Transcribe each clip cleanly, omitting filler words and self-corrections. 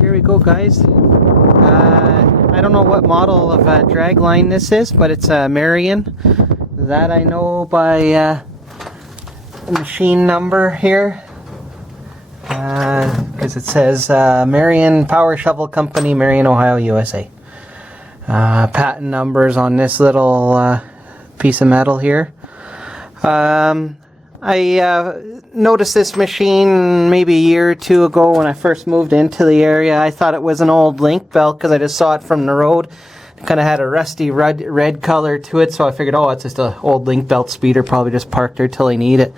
here we go, guys. I don't know what model of dragline this is, but it's a Marion. That I know by machine number here, because it says Marion Power Shovel Company, Marion, Ohio, USA. Patent numbers on this little piece of metal here. I noticed this machine maybe a year or two ago when I first moved into the area. I thought it was an old link belt because I just saw it from the road. It kind of had a rusty red color to it, so I figured, oh, it's just an old link belt speeder, probably just parked there till I need it.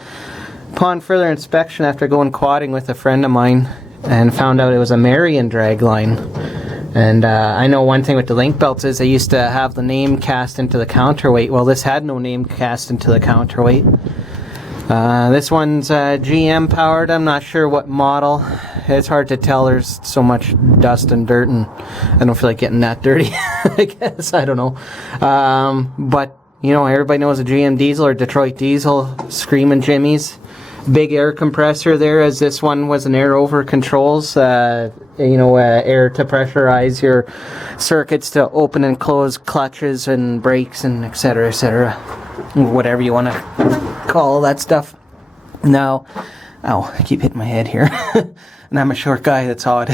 Upon further inspection, after going quadding with a friend of mine, and found out it was a Marion dragline. And I know one thing with the link belts is they used to have the name cast into the counterweight. Well, this had no name cast into the counterweight. This one's GM powered. I'm not sure what model. It's hard to tell. There's so much dust and dirt, and I don't feel like getting that dirty. I guess, I don't know. But you know, everybody knows a GM diesel or Detroit diesel, screaming jimmies. Big air compressor there, as this one was an air over controls. Air to pressurize your circuits to open and close clutches and brakes and etc., whatever you want to call that stuff. Now, I keep hitting my head here, and I'm a short guy, that's odd.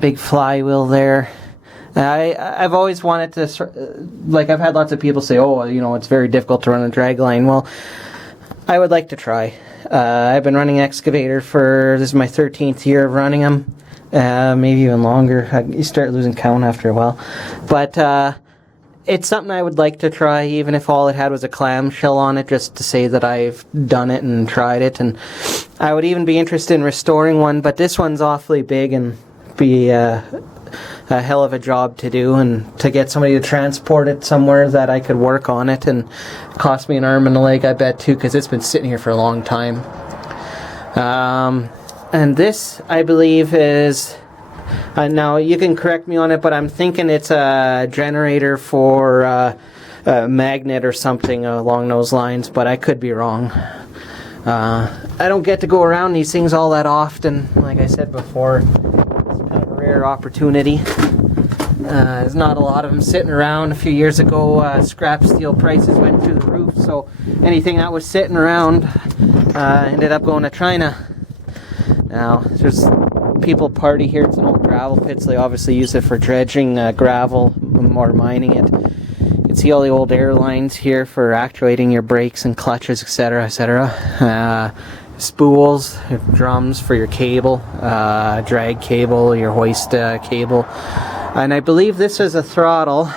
Big flywheel there. I've always wanted to, I've had lots of people say, oh, you know, it's very difficult to run a dragline. Well, I would like to try. I've been running excavator this is my 13th year of running them, maybe even longer. You start losing count after a while. But it's something I would like to try, even if all it had was a clamshell on it, just to say that I've done it and tried it. And I would even be interested in restoring one, but this one's awfully big and be a hell of a job to do, and to get somebody to transport it somewhere that I could work on it, and cost me an arm and a leg, I bet, too, because it's been sitting here for a long time. And this, I believe, is... now, you can correct me on it, but I'm thinking it's a generator for a magnet or something along those lines, but I could be wrong. I don't get to go around these things all that often. Like I said before, it's kind of a rare opportunity. There's not a lot of them sitting around. A few years ago, scrap steel prices went through the roof, so anything that was sitting around ended up going to China. Now, there's people party here. It's an old gravel pit, so they obviously use it for dredging gravel or mining it. You can see all the old air lines here for actuating your brakes and clutches, etc., etc. Spools, drums for your cable, drag cable, your hoist cable. And I believe this is a throttle.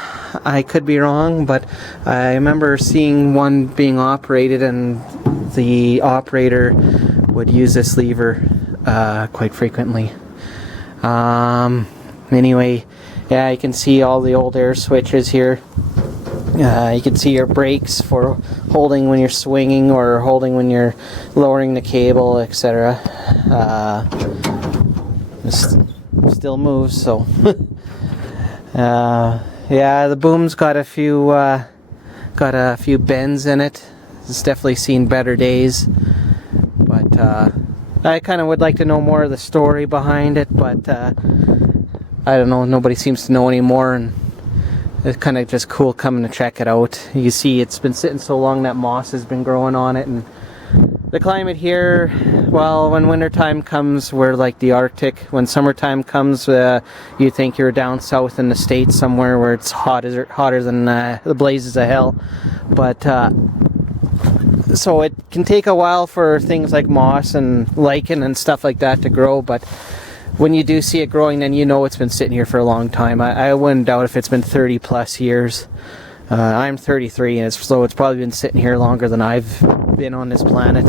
I could be wrong, but I remember seeing one being operated, and the operator would use this lever quite frequently. Anyway, yeah, you can see all the old air switches here. You can see your brakes for holding when you're swinging or holding when you're lowering the cable, etc. Still moves, so. Yeah, the boom's got a few bends in it. It's definitely seen better days, but I kind of would like to know more of the story behind it, but I don't know, nobody seems to know anymore, and it's kind of just cool coming to check it out. You see it's been sitting so long that moss has been growing on it, and the climate here, well, when wintertime comes, we're like the Arctic. When summertime comes, you think you're down south in the States somewhere where it's hotter than the blazes of hell. But so it can take a while for things like moss and lichen and stuff like that to grow, but when you do see it growing, then you know it's been sitting here for a long time. I wouldn't doubt if it's been 30 plus years. I'm 33, and so it's probably been sitting here longer than I've been on this planet.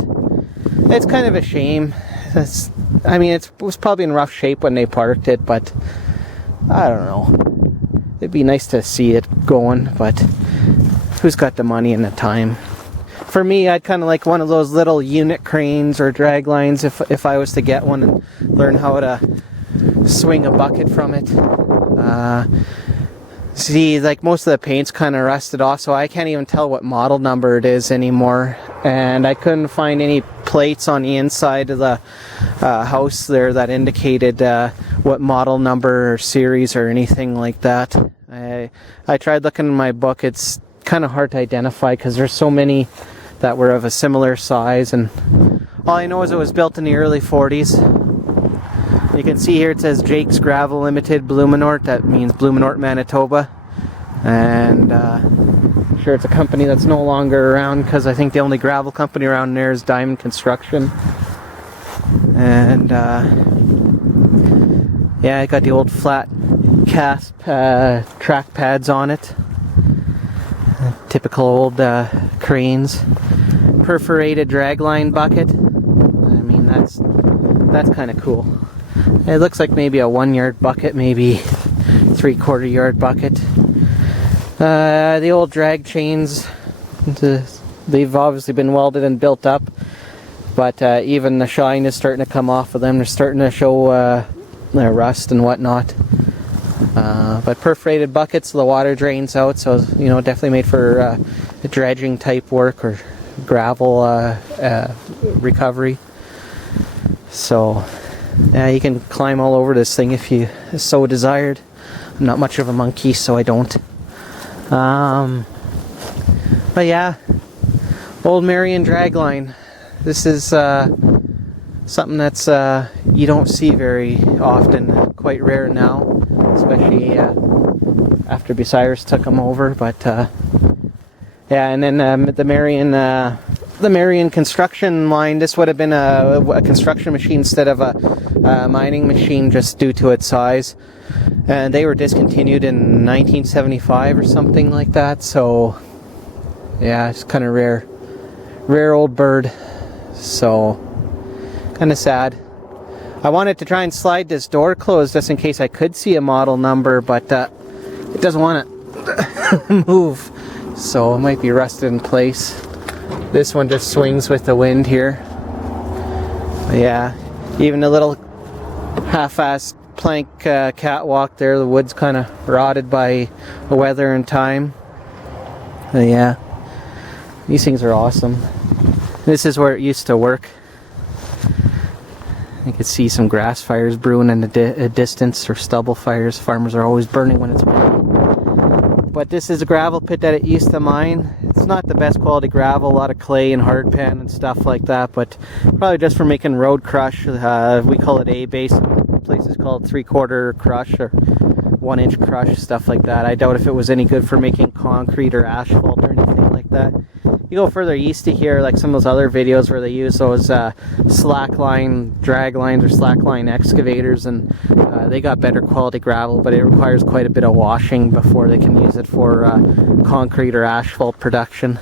It's kind of a shame. It was probably in rough shape when they parked it, but I don't know. It'd be nice to see it going, but who's got the money and the time? For me, I'd kind of like one of those little unit cranes or drag lines if I was to get one and learn how to swing a bucket from it. See, like most of the paint's kind of rusted off, so I can't even tell what model number it is anymore. And I couldn't find any plates on the inside of the house there that indicated what model number or series or anything like that. I tried looking in my book. It's kind of hard to identify because there's so many that were of a similar size, and all I know is it was built in the early 40s. You can see here it says Jake's Gravel Limited, Blumenort. That means Blumenort, Manitoba. And I'm sure it's a company that's no longer around, because I think the only gravel company around there is Diamond Construction. And yeah, I got the old flat cast track pads on it. Typical old cranes. Perforated dragline bucket. I mean, that's kind of cool. It looks like maybe a 1 yard bucket, maybe 3/4 yard bucket. The old drag chains, they've obviously been welded and built up, but even the shine is starting to come off of them. They're starting to show rust and whatnot. But perforated buckets, so the water drains out, so you know, definitely made for dredging type work or gravel recovery. So yeah, you can climb all over this thing if you so desired. I'm not much of a monkey, so I don't. But yeah, old Marion dragline. This is something that's you don't see very often, quite rare now, especially after Bucyrus took them over. But yeah, and then the Marion construction line, this would have been a construction machine instead of a mining machine, just due to its size. And they were discontinued in 1975 or something like that. So yeah, it's kind of rare old bird. So kind of sad. I wanted to try and slide this door closed just in case I could see a model number, but it doesn't want to move, so it might be rusted in place. This one just swings with the wind here. But yeah, even the little half-assed plank catwalk there, the wood's kind of rotted by the weather and time. But yeah, these things are awesome. This is where it used to work. You can see some grass fires brewing in the distance, or stubble fires. Farmers are always burning when it's windy. But this is a gravel pit that it used to mine. It's not the best quality gravel, a lot of clay and hardpan and stuff like that, but probably just for making road crush. We call it A-base. Places call it 3/4 crush or 1 inch crush, stuff like that. I doubt if it was any good for making concrete or asphalt or anything like that. You go further east to here, like some of those other videos where they use those slackline drag lines or slackline excavators, and they got better quality gravel, but it requires quite a bit of washing before they can use it for concrete or asphalt production.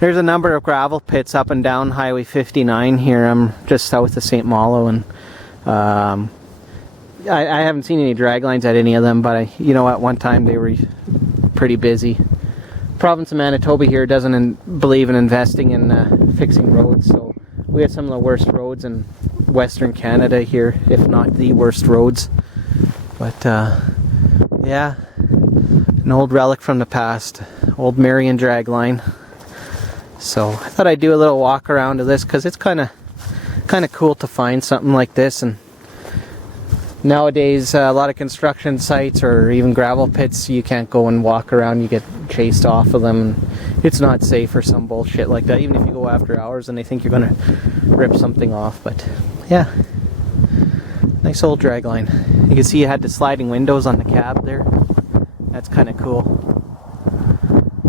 There's a number of gravel pits up and down Highway 59 here. I'm just south of St. Malo, and I haven't seen any drag lines at any of them, but you know, at one time they were pretty busy. Province of Manitoba here doesn't believe in investing in fixing roads, so we have some of the worst roads in Western Canada here, if not the worst roads. But yeah, an old relic from the past, old Marion dragline. So I thought I'd do a little walk around of this because it's kind of cool to find something like this. And nowadays, a lot of construction sites or even gravel pits, you can't go and walk around. You get chased off of them. It's not safe or some bullshit like that, even if you go after hours and they think you're going to rip something off. But yeah, nice old dragline. You can see you had the sliding windows on the cab there. That's kind of cool.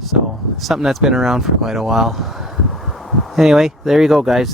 So something that's been around for quite a while. Anyway, there you go, guys.